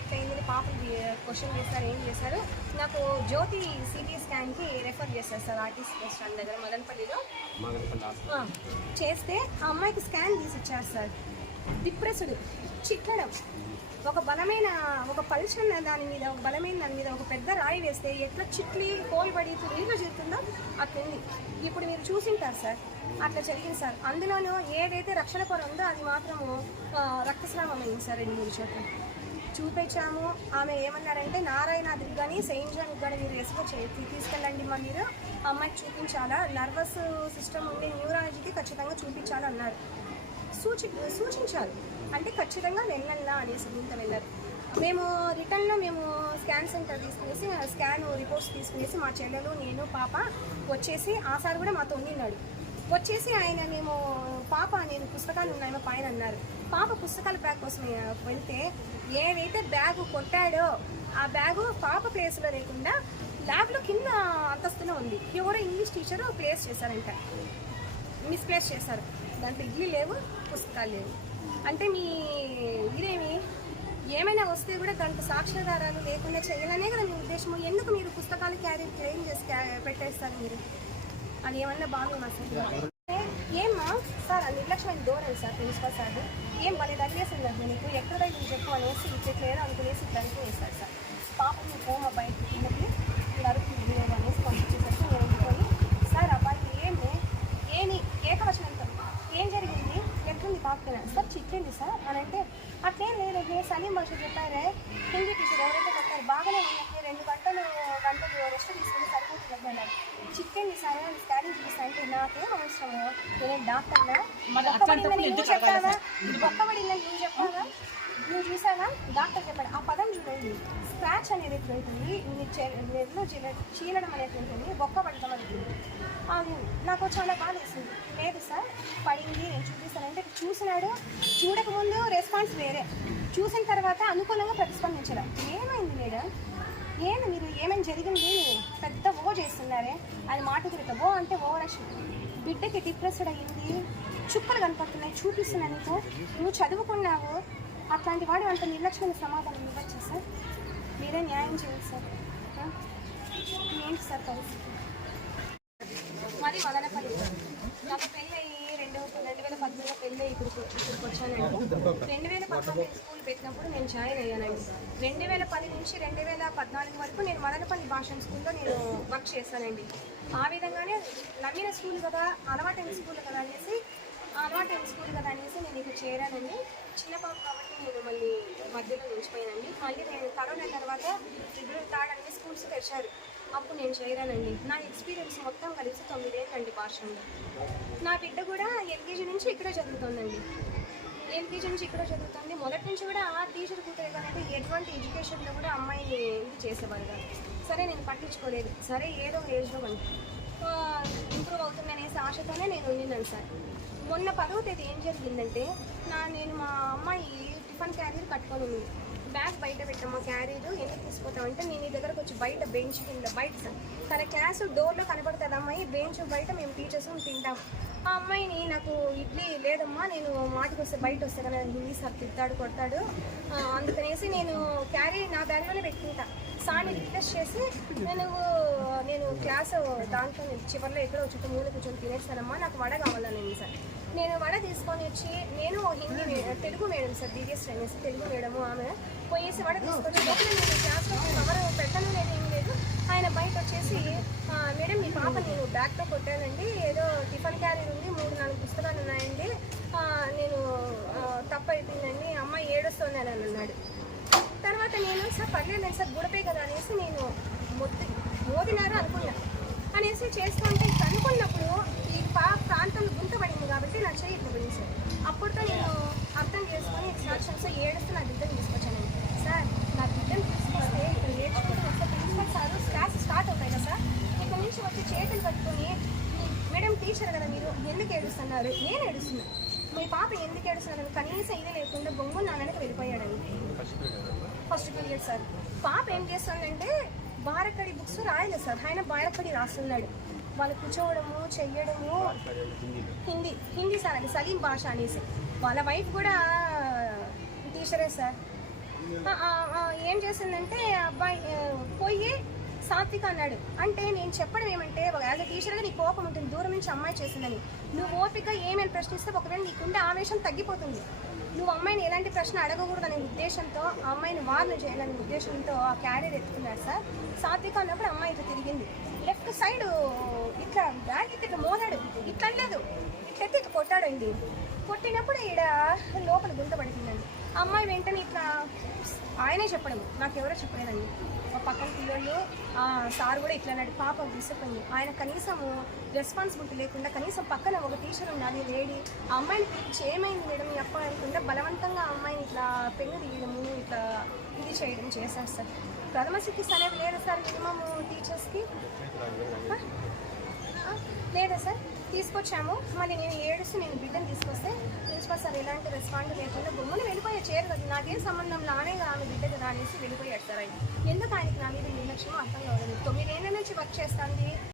ఏమేమైంది ఎట్లయింది పాపలు క్వశ్చన్ చేస్తారు ఏం చేశారు నాకు జ్యోతి సిటీ స్కాన్కి రెఫర్ చేశారు సార్ ఆర్టీసీ స్టాండ్ దగ్గర మదనపల్లిలో. చేస్తే ఆ అమ్మాయికి స్కాన్ తీసి ఇచ్చారు సార్. డిప్రెస్డ్ చిక్కడం ఒక బలమైన ఒక పల్చన్న దాని మీద ఒక బలమైన దాని మీద ఒక పెద్ద రాయి వేస్తే ఎట్లా చిట్లి హోల్ పడి నీళ్ళు చేరుతుందో అట్లుంది. ఇప్పుడు మీరు చూసింటారు సార్ అట్లా జరిగింది సార్. అందులోనూ ఏదైతే రక్షణ పొర ఉందో అది మాత్రము రక్తస్రావం అయింది సార్ రెండు మూడు చోట్ల. చూపించాము ఆమె ఏమన్నారంటే నారాయణాద్రికి కానీ సెయింట్ జాన్కి కానీ మీరు రెస్పో చేసి తీసుకెళ్ళండి మా మీరు. అమ్మాయికి చూపించాలా? నర్వస్ సిస్టమ్ ఉండే న్యూరాలజీకి ఖచ్చితంగా చూపించాలి? అన్నారు. సూచి సూచించారు. అంటే ఖచ్చితంగా వెళ్ళాలా అనేసి ఇంత వెళ్ళారు. మేము రిటర్న్లో మేము స్కాన్ సెంటర్ తీసుకునేసి స్కాన్ రిపోర్ట్స్ తీసుకునేసి మా చెల్లెలు నేను పాప వచ్చేసి ఆ సార్ కూడా మాతో ఉండినాడు వచ్చేసి ఆయన మేము పాప నేను పుస్తకాలు ఉన్నాయో పైన అన్నారు. పాప పుస్తకాల బ్యాగ్ కోసం వెళ్తే ఏదైతే బ్యాగ్ కొట్టాడో ఆ బ్యాగు పాప ప్లేస్లో లేకుండా ల్యాబ్లో కింద అంతస్తులో ఉంది. ఎవరో ఇంగ్లీష్ టీచర్ ప్లేస్ చేశారంట. మిస్ప్లేస్ చేశారు. దాంట్లో ఇడ్లీ లేవు పుస్తకాలు లేవు. అంటే మీ ఇదేమి? ఏమైనా వస్తే కూడా దాంట్లో సాక్ష్యాధారాలు లేకుండా చేయాలనే కదా మీ ఉద్దేశము. ఎందుకు మీరు పుస్తకాలు క్యారీ క్లెయిమ్ చేసి పెట్టేస్తారు మీరు? అది ఏమన్నా బాగుంది సార్? ఏమ్మా? సార్ ఆ నిర్లక్ష్యమైన దూరం సార్ ప్రిన్సిపల్ సార్. ఏం భలే తగిలేసింది అది నీకు? ఎక్కడ దగ్గర చెప్పు అనేసి ఇచ్చట్లేదు అనుకునేసి ఇద్దరికి వేస్తారు సార్ పాప మీ హోమ బయటకు కిందకి నరుకు లేవు అనేసి పంపించేసరికి నేను ఇంటికొని సార్ అబ్బాయికి ఏమి? ఏమి? ఏకవచనంతో ఏం జరిగింది? ఎక్కడుంది పాపకైనా సార్ చిక్కింది సార్. అని అంటే అట్లేం లేదు సలీం భాష చెప్పారే? హిందీ టీచర్ ఎవరైతే కొట్టారు బాగానే ఉన్నట్లే రెండు గంటలు గంటలు రెస్ట్ తీసుకుని అంటే నాకేం అవసరము. నేను డాక్టర్నా? ఒక్కబడిందని నువ్వు చెప్పావా ఒక్కబడిందని నువ్వు చెప్పావా నువ్వు చూసావా డాక్టర్ చెప్పాడు ఆ పదం చూడండి. స్క్రాచ్ అనేది ఉంటుంది నెల్లో చీల చీలడం అనేది ఉంటుంది బొక్క పడటం అనేది అది నాకు చాలా బాధ వేసింది. లేదు సార్ పడింది నేను చూపిస్తానంటే చూసినాడు. చూడకముందు రెస్పాన్స్ వేరే. చూసిన తర్వాత అనుకూలంగా ప్రతిస్పందించడం ఏమైంది మేడం? ఏంటి మీరు ఏమేమి జరిగింది? పెద్ద ఓ చేస్తున్నారే. అది మాట తిరిగి ఓ అంటే ఓ రక్షణ బిడ్డకి డిప్రెస్డ్ అయ్యింది. చుక్కలు కనపడుతున్నాయి. చూపిస్తున్నా నీకు. నువ్వు చదువుకున్నావు. అట్లాంటి వాడు అంత నిర్లక్ష్యమైన సమాధానం ఇవ్వచ్చు సార్? మీరే న్యాయం చేయండి సార్. ఏంటి సార్ పరిస్థితి? మరి మదనపల్లి నాకు పెళ్ళి అయ్యి రెండు రెండు వేల పద్నాలుగు పెళ్ళి ఇప్పుడు ఇక్కడికి వచ్చానండి. రెండు వేల పద్నాలుగు స్కూల్ పెట్టినప్పుడు నేను జాయిన్ అయ్యానండి. రెండు వేల పది నుంచి రెండు వేల పద్నాలుగు వరకు నేను మదనపల్లి భాష స్కూల్లో నేను వర్క్ చేశానండి. ఆ విధంగానే నమ్మిన స్కూల్ కదా అలవాటైన స్కూల్ కదా అనేసి అలవాటైన స్కూల్ కదా అనేసి నేను ఇక్కడ చేరానండి. చిన్న పాప కాబట్టి నేను మళ్ళీ మధ్యలో నిలిచిపోయానండి. మళ్ళీ నేను కరోనా తర్వాత ఫిబ్రవరి థర్డ్ అన్ని స్కూల్స్ తెరిచారు. అప్పుడు నేను చేరానండి నా ఎక్స్పీరియన్స్ మొత్తం కలిసి తొమ్మిదేళ్ళండి భాషలో నా బిడ్డ కూడా ఎల్కేజీ నుంచి ఇక్కడే చదువుతుందండి. ఎల్కేజీ నుంచి ఇక్కడ చదువుతుంది. మొదటి నుంచి కూడా ఆ టీచర్ కూతురు కానీ ఎటువంటి ఎడ్యుకేషన్లో కూడా అమ్మాయిని ఇది చేసేవారు కాదు. సరే నేను పట్టించుకోలేదు. సరే ఏదో ఏజ్లో మనం ఇంప్రూవ్ అవుతుందనే ఆశతోనే నేను ఉండినాను సార్. మొన్న పదవ తేదీ ఏం జరిగిందంటే నా నేను మా అమ్మాయి టిఫన్ క్యారియర్ కట్టుకొని ఉంది. బ్యాగ్ బయట పెట్టాము క్యారీర్ ఎందుకు తీసుకుపోతామంటే నేను ఈ దగ్గరకు వచ్చి బయట బెంచ్ కింద బయట తన క్లాస్ డోర్లో కనబడుతుంది అమ్మాయి బెంచ్ బయట మేము టీచర్స్ తింటాం. ఆ అమ్మాయిని నాకు ఇడ్లీ లేదమ్మా నేను మాటికి వస్తే బయట వస్తే కదా హిందీ సార్ తిడతాడు కొడతాడు. అందుకనేసి నేను క్యారీ నా బ్యాగ్లోనే పెట్టుకుంటా. సార్ని రిక్వెస్ట్ చేసి నేను నేను క్లాస్ దాంట్లో చివరిలో ఎక్కడో చుట్టూ మూల కూర్చొని తినేస్తానమ్మా నాకు వడ కావాలని సార్. నేను వడ తీసుకొని వచ్చి నేను Hindi madam Telugu madam sir DVS అనేసి తెలుగు మేడము ఆమె పోయేసి వడ తీసుకొని లోపల నేను క్లాస్లో కవర్ పెట్టను లేదు ఏం లేదు. ఆయన బయట వచ్చేసి మేడం మీ పాప నేను బ్యాగ్తో కొట్టానండి. ఏదో టిఫిన్ క్యారీర్ ఉంది మూడు నాలుగు పుస్తకాలు ఉన్నాయండి ఆ, నేను ఆ, తప్పు అయిపోయిందండి అమ్మాయి ఏడుస్తుంది అని అన్నాడు తర్వాత నేను సార్ పర్లేదు సార్ గుడపే కదా అనేసి నేను మొత్తి మోదినారు అనుకున్నా అనేసి చేస్తూ ఉంటే ఇక అనుకున్నప్పుడు ఈ పా ప్రాంతంలో గుంత పడింది కాబట్టి నా చేయి ఇట్లా పోయింది సార్ అప్పుడుతో నేను అర్థం చేసుకొని ఇన్స్ట్రక్షన్స్ ఏడుస్తూ నా బిడ్డను తీసుకొచ్చాను సార్ నా బిడ్డను తీసుకొస్తే ఇక్కడ నేర్చుకుంటూ వస్తే ప్రిన్సిపల్ సార్ క్లాస్ స్టార్ట్ అవుతాయి కదా సార్ ఇక్కడ నుంచి వచ్చి చేతులు కట్టుకొని "మీ- టీచర్ కదా మీరు? ఎందుకు ఏడుస్తున్నారు? నేను ఏడుస్తున్నా మీ పాప ఎందుకు ఏడుస్తున్నారు? కనీసం ఇది లేకుండా బొంగు నా వెనక వెళ్ళిపోయాడండి. ఫస్ట్ పీరియడ్ సార్ పాప ఏం చేస్తుందంటే బారకడి బుక్స్ రాయలేదు సార్ ఆయన బారకడి రాస్తున్నాడు. వాళ్ళు కూర్చోవడము చెయ్యడము. హిందీ. హిందీ సార్ అది సలీం భాష అనేసి. వాళ్ళ వైఫ్ కూడా టీచరే సార్ ఏం చేసిందంటే అబ్బాయి పోయి సాత్విక అన్నాడు. అంటే నేను చెప్పడం ఏమంటే యాజ్ అ టీచర్గా నీ కోపం ఉంటుంది దూరం నుంచి అమ్మాయి చేసిందని. నువ్వు ఓపిక ఏమేమి ప్రశ్నిస్తే ఒకవేళ నీకుండే ఆవేశం తగ్గిపోతుంది. నువ్వు అమ్మాయిని ఎలాంటి ప్రశ్న అడగకూడదనే ఉద్దేశంతో ఆ అమ్మాయిని వార్లు చేయాలనే ఉద్దేశంతో ఆ క్యారియర్ ఎత్తుకున్నాడు సార్. సాత్విక అన్నప్పుడు అమ్మాయి ఇట్లా తిరిగింది. లెఫ్ట్ సైడ్ ఇట్లా బ్యాగ్ ఇట్లా మోదాడు ఇట్లా లేదు ఇట్లా ఎత్తి ఇట్లా కొట్టాడండి. కొట్టినప్పుడు ఈడ లోపల గుంత పడుతుందండి అమ్మాయి వెంటనే ఇట్లా ఆయనే చెప్పడం. నాకెవరో చెప్పలేదండి. మా పక్కన పిల్లలు సార్ కూడా ఇట్లా అన్నాడు పాప విసిపోయింది ఆయన కనీసము రెస్పాన్సిబిలిటీ లేకుండా కనీసం పక్కన ఒక టీచర్ ఉండాలి లేడీ ఆ అమ్మాయిని పిలిచి ఏమైంది మేడం మీ అప్ప అనుకుంటే బలవంతంగా ఆ అమ్మాయిని ఇట్లా పెన్ను తీయడము ఇట్లా ఇది చేయడం చేశారు సార్. ప్రథమ చికిత్స అనేవి లేదా సార్ మినిమము టీచర్స్కి లేదా సార్? తీసుకొచ్చాము. మళ్ళీ నేను ఏడుస్తూ నేను బిడ్డను తీసుకొస్తే ప్రిన్సిపల్ సార్ ఎలాంటి రెస్పాండ్ లేకుండా బొమ్మను వెళ్ళిపోయే చేరు కదా. నాకేం సంబంధం లానే ఆమె బిడ్డ కదా అనేసి వెళ్ళిపోయాడు సార్ ఆయన. ఎందుకు ఆయనకి నా మీద నిర్లక్ష్యం అర్థం కావడం తొమ్మిదేళ్ళ నుంచి వర్క్ చేస్తాను